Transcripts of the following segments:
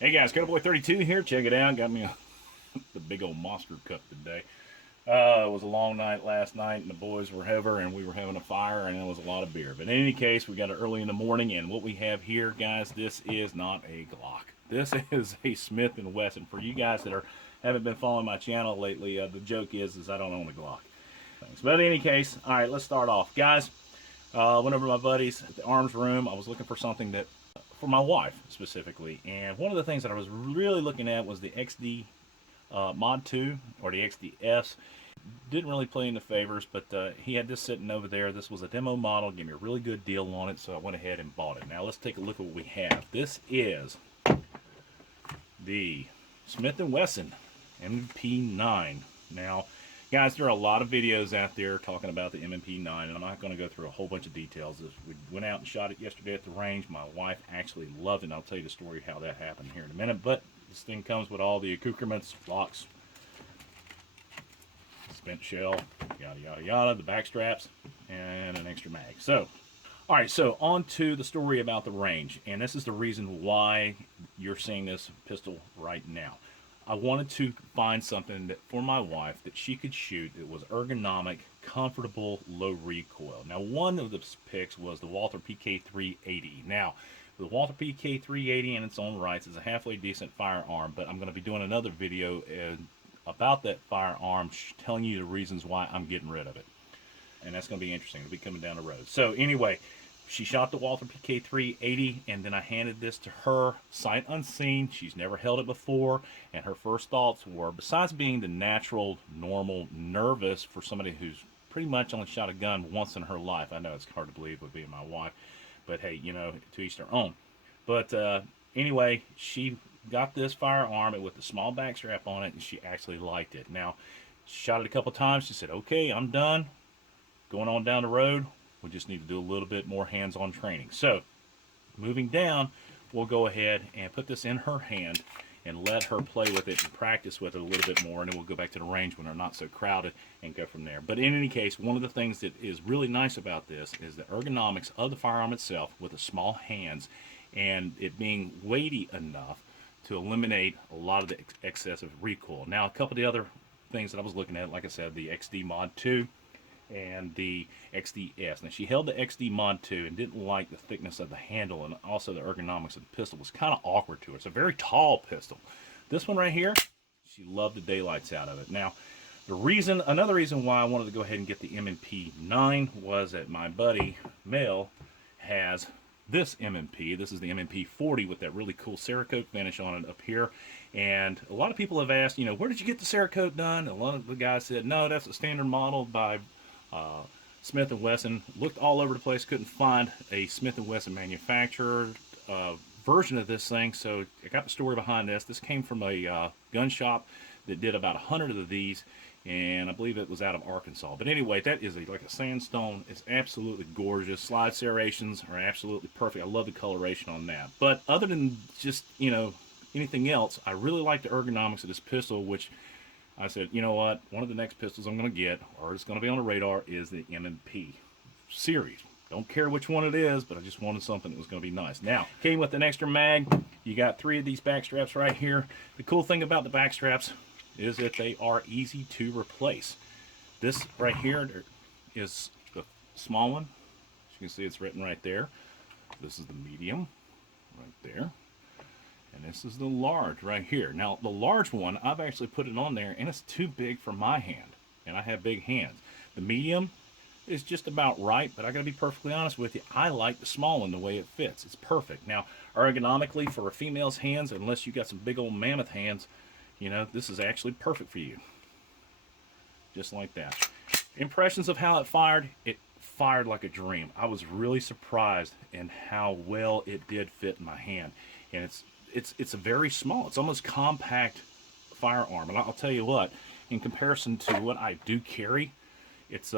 Hey guys, Boy 32 here. Check it out. Got me the big old monster cup today. It was a long night last night, and the boys were heavy, and we were having a fire, and it was a lot of beer. But in any case, we got it early in the morning, and what we have here, guys, this is not a Glock. This is a Smith and Wesson. For you guys that haven't been following my channel lately, the joke is I don't own a Glock. Thanks. But in any case, all right, let's start off, guys. Went over to my buddies at the arms room. I was looking for something that for my wife specifically, and one of the things that I was really looking at was the XD Mod 2 or the XDS. Didn't really play in the favors, but he had this sitting over there. This was a demo model, gave me a really good deal on it, so I went ahead and bought it. Now let's take a look at what we have. This is the Smith & Wesson M&P 9. Now, guys, there are a lot of videos out there talking about the M&P 9, and I'm not going to go through a whole bunch of details. We went out and shot it yesterday at the range. My wife actually loved it, and I'll tell you the story how that happened here in a minute. But this thing comes with all the accoutrements, locks, spent shell, yada, yada, yada, the back straps, and an extra mag. So, all right, so on to the story about the range, and this is the reason why you're seeing this pistol right now. I wanted to find something that for my wife that she could shoot that was ergonomic, comfortable, low recoil. Now, one of the picks was the Walther PK380. Now, the Walther PK380 in its own rights is a halfway decent firearm, but I'm going to be doing another video about that firearm, telling you the reasons why I'm getting rid of it. And that's going to be interesting. It'll be coming down the road. So anyway, she shot the Walther PK380, and then I handed this to her, sight unseen. She's never held it before, and her first thoughts were, besides being the natural, normal, nervous for somebody who's pretty much only shot a gun once in her life. I know it's hard to believe with being my wife, but hey, you know, to each their own. But anyway, she got this firearm with a small back strap on it, and she actually liked it. Now, she shot it a couple times. She said, okay, I'm done. Going on down the road, we just need to do a little bit more hands-on training. So, moving down, we'll go ahead and put this in her hand and let her play with it and practice with it a little bit more, and then we'll go back to the range when they're not so crowded and go from there. But in any case, one of the things that is really nice about this is the ergonomics of the firearm itself with the small hands and it being weighty enough to eliminate a lot of the excessive recoil. Now, a couple of the other things that I was looking at, like I said, the XD Mod 2 and the XDS. Now, she held the XD Mod 2 and didn't like the thickness of the handle, and also the ergonomics of the pistol was kind of awkward to her. It's a very tall pistol. This one right here, she loved the daylights out of it. Now, another reason why I wanted to go ahead and get the M&P 9 was that my buddy Mel has this M&P. This is the M&P 40 with that really cool Cerakote finish on it up here. And a lot of people have asked, you know, where did you get the Cerakote done? And a lot of the guys said, no, that's a standard model by Smith & Wesson. Looked all over the place, couldn't find a Smith & Wesson manufacturer version of this thing, so I got the story behind this. This came from a gun shop that did about 100 of these, and I believe it was out of Arkansas. But anyway, that is like a sandstone. It's absolutely gorgeous. Slide serrations are absolutely perfect. I love the coloration on that. But other than just, you know, anything else, I really like the ergonomics of this pistol, which I said, you know what, one of the next pistols I'm going to get, or it's going to be on the radar, is the M&P series. Don't care which one it is, but I just wanted something that was going to be nice. Now, came with an extra mag. You got 3 of these back straps right here. The cool thing about the back straps is that they are easy to replace. This right here is the small one. As you can see, it's written right there. This is the medium right there. And this is the large right here. Now, the large one, I've actually put it on there, and it's too big for my hand, and I have big hands. The medium is just about right, but I gotta be perfectly honest with you, I like the small one the way it fits. It's perfect. Now, ergonomically, for a female's hands, unless you got some big old mammoth hands, you know, this is actually perfect for you. Just like that. Impressions of how it fired like a dream. I was really surprised in how well it did fit in my hand. And it's a very small, it's almost compact firearm. And I'll tell you what, in comparison to what I do carry, it's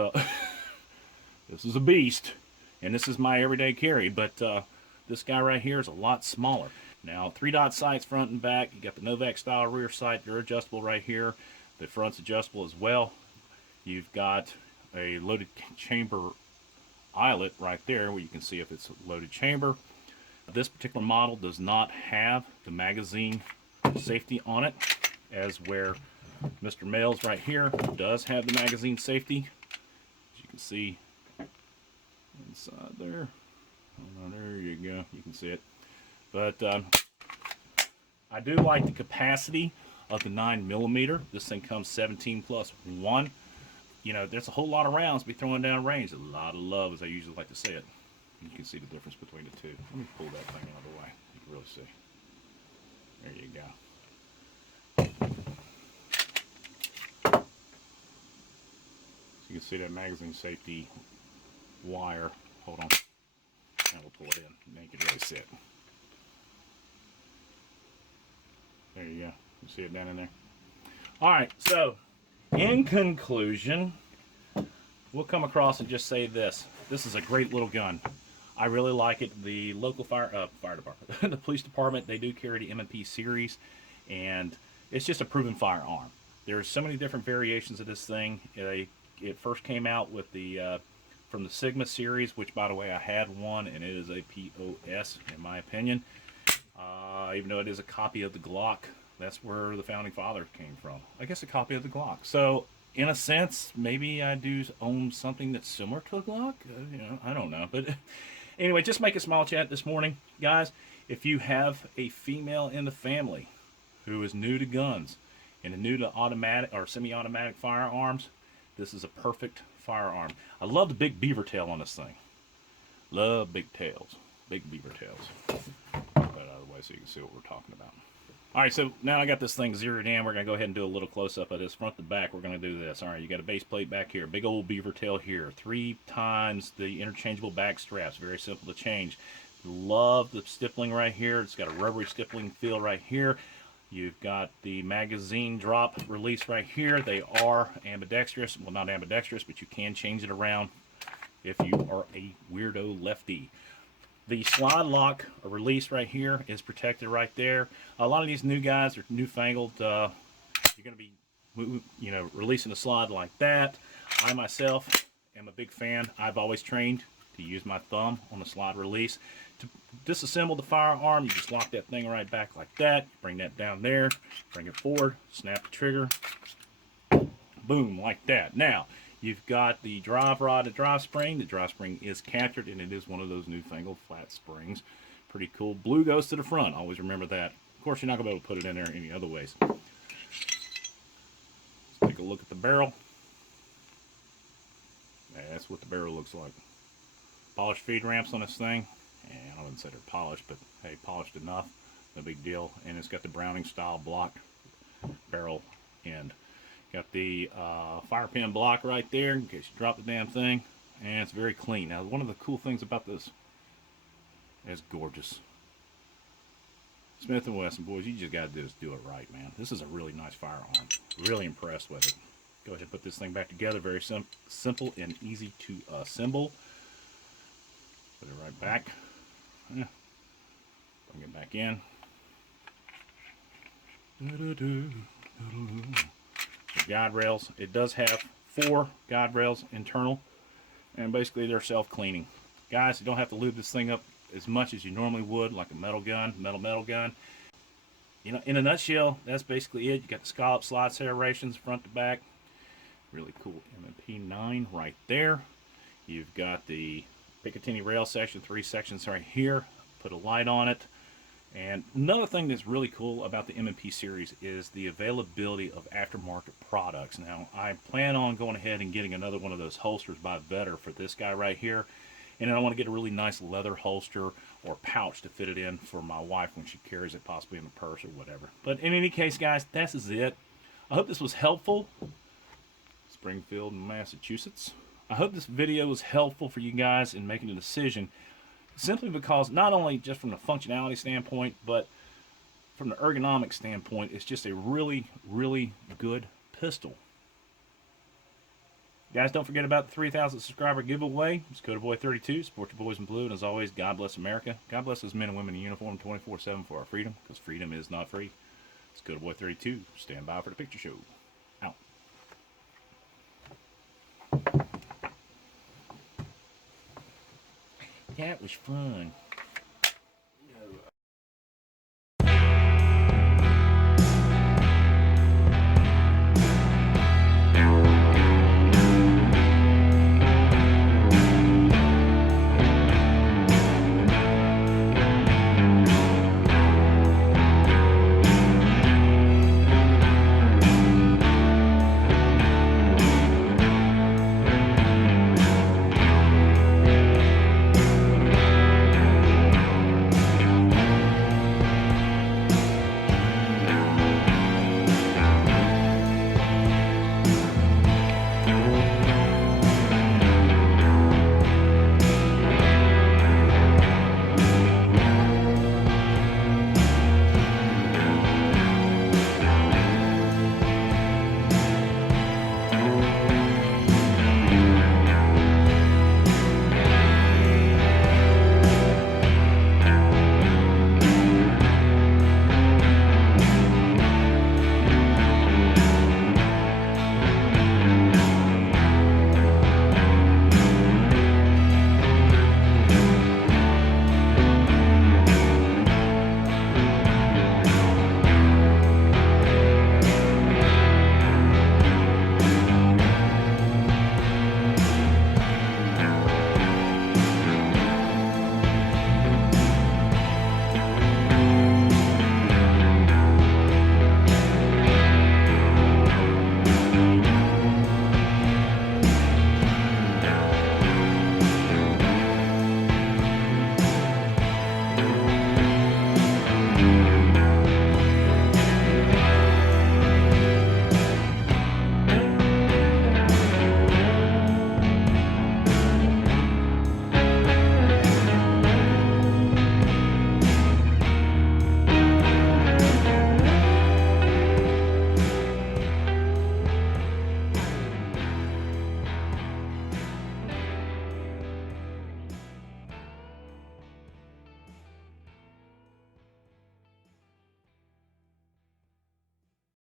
this is a beast, and this is my everyday carry. But this guy right here is a lot smaller. Now, 3-dot sights front and back. You got the Novak style rear sight. They're adjustable right here. The front's adjustable as well. You've got a loaded chamber eyelet right there where you can see if it's a loaded chamber. This particular model does not have the magazine safety on it, as where Mr. Males right here does have the magazine safety. As you can see inside there. Oh, there you go. You can see it. But I do like the capacity of the 9mm. This thing comes 17 plus 1. You know, there's a whole lot of rounds to be throwing down range. A lot of love, as I usually like to say it. You can see the difference between the two. Let me pull that thing out of the way. You can really see. There you go. So you can see that magazine safety wire. Hold on. Now we'll pull it in. Now you can really see it. There you go. You see it down in there? Alright, so in conclusion, we'll come across and just say this. This is a great little gun. I really like it. The local fire department, the police department, they do carry the M&P series, and it's just a proven firearm. There's so many different variations of this thing. It first came out with the from the Sigma series, which, by the way, I had one, and it is a POS in my opinion. Even though it is a copy of the Glock, that's where the founding father came from. I guess a copy of the Glock. So, in a sense, maybe I do own something that's similar to a Glock. You know, I don't know. But anyway, just make a small chat this morning. Guys, if you have a female in the family who is new to guns and new to automatic or semi-automatic firearms, this is a perfect firearm. I love the big beaver tail on this thing. Love big tails. Big beaver tails. Put that out of the way so you can see what we're talking about. Alright, so now I got this thing zeroed in. We're going to go ahead and do a little close-up of this. Front to back, we're going to do this. Alright, you got a base plate back here. Big old beaver tail here. 3 times the interchangeable back straps. Very simple to change. Love the stippling right here. It's got a rubbery stippling feel right here. You've got the magazine drop release right here. They are ambidextrous. Well, not ambidextrous, but you can change it around if you are a weirdo lefty. The slide lock release right here is protected right there. A lot of these new guys are newfangled. You're going to be, you know, releasing the slide like that. I myself am a big fan. I've always trained to use my thumb on the slide release. To disassemble the firearm, you just lock that thing right back like that. Bring that down there, bring it forward, snap the trigger, boom, like that. Now, you've got the drive rod and drive spring. The drive spring is captured, and it is one of those newfangled flat springs. Pretty cool. Blue goes to the front. Always remember that. Of course, you're not going to be able to put it in there any other ways. Let's take a look at the barrel. That's what the barrel looks like. Polished feed ramps on this thing. And I wouldn't say they're polished, but hey, polished enough. No big deal. And it's got the Browning style block barrel end. Got the fire pin block right there in case you drop the damn thing. And it's very clean. Now, one of the cool things about this is gorgeous. Smith & Wesson, boys, you just got to do it right, man. This is a really nice firearm. Really impressed with it. Go ahead and put this thing back together. Very simple and easy to assemble. Put it right back. Bring it back in. The guide rails. It does have 4 guide rails internal, and basically they're self-cleaning. Guys, you don't have to lube this thing up as much as you normally would, like a metal gun, metal gun. You know, in a nutshell, that's basically it. You got the scallop slide serrations front to back. Really cool M&P 9 right there. You've got the Picatinny rail section, 3 sections right here. Put a light on it. And another thing that's really cool about the M&P series is the availability of aftermarket products. Now, I plan on going ahead and getting another one of those holsters by Vetter for this guy right here. And then I want to get a really nice leather holster or pouch to fit it in for my wife when she carries it, possibly in a purse or whatever. But in any case, guys, this is it. I hope this was helpful. Springfield, Massachusetts. I hope this video was helpful for you guys in making a decision, simply because not only just from the functionality standpoint, but from the ergonomic standpoint, it's just a really, really good pistol. Guys, don't forget about the 3,000 subscriber giveaway. It's CodaBoy32. Support your boys in blue. And as always, God bless America. God bless those men and women in uniform 24/7 for our freedom, because freedom is not free. It's CodaBoy32. Stand by for the picture show. Out. That was fun.